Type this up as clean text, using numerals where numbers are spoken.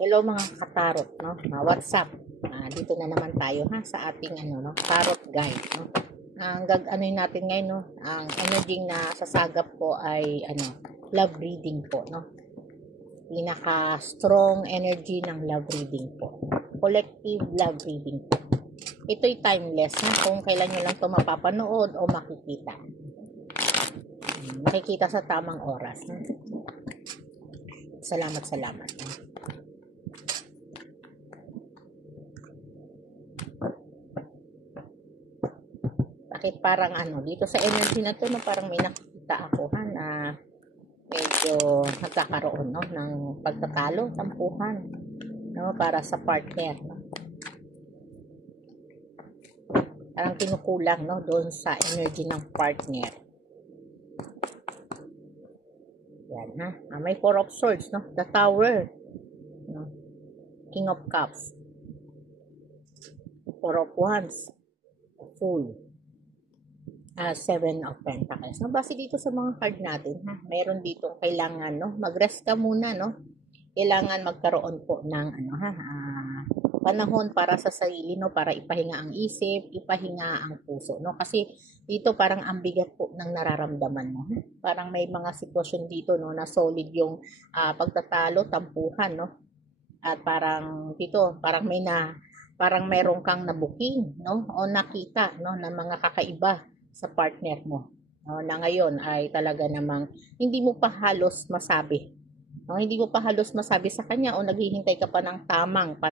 Hello mga katarot, no? What's up? Dito na naman tayo ha sa ating tarot guide, no? Ang gag-anoy natin ngayon, no? Ang energy na sasagap po ay love reading po, no? Pinaka strong energy ng love reading po. Collective love reading po. Ito'y timeless, no? Kung kailan nyo lang ito mapapanood o makikita. Makikita sa tamang oras, no? Salamat. Bakit parang dito sa energy na to, no, parang may nakikita ako na medyo nagkakaroon, no, ng pagtatalo, tampuhan, no, para sa partner, no? Parang kinukulang, no, doon sa energy ng partner. Yan ha. May Four of Swords, no, the Tower, no, King of Cups, Four of Wands, Fool, Seven of Pentacles. No, base dito sa mga card natin, ha, mayroon dito kailangan, no, mag-rest ka muna, no. Kailangan magkaroon po ng panahon para sa sarili, no, para ipahinga ang isip, ipahinga ang puso, no, kasi dito parang ang bigat po ng nararamdaman mo. Parang may mga sitwasyon dito, no, na solid yung pagtatalo, tampuhan, no, at parang dito parang mayroon kang nabuking, no, o nakita, no, na mga kakaiba sa partner mo, no, na ngayon ay talaga namang hindi mo pa halos masabi, no, hindi mo pa halos masabi sa kanya o naghihintay ka pa ng tamang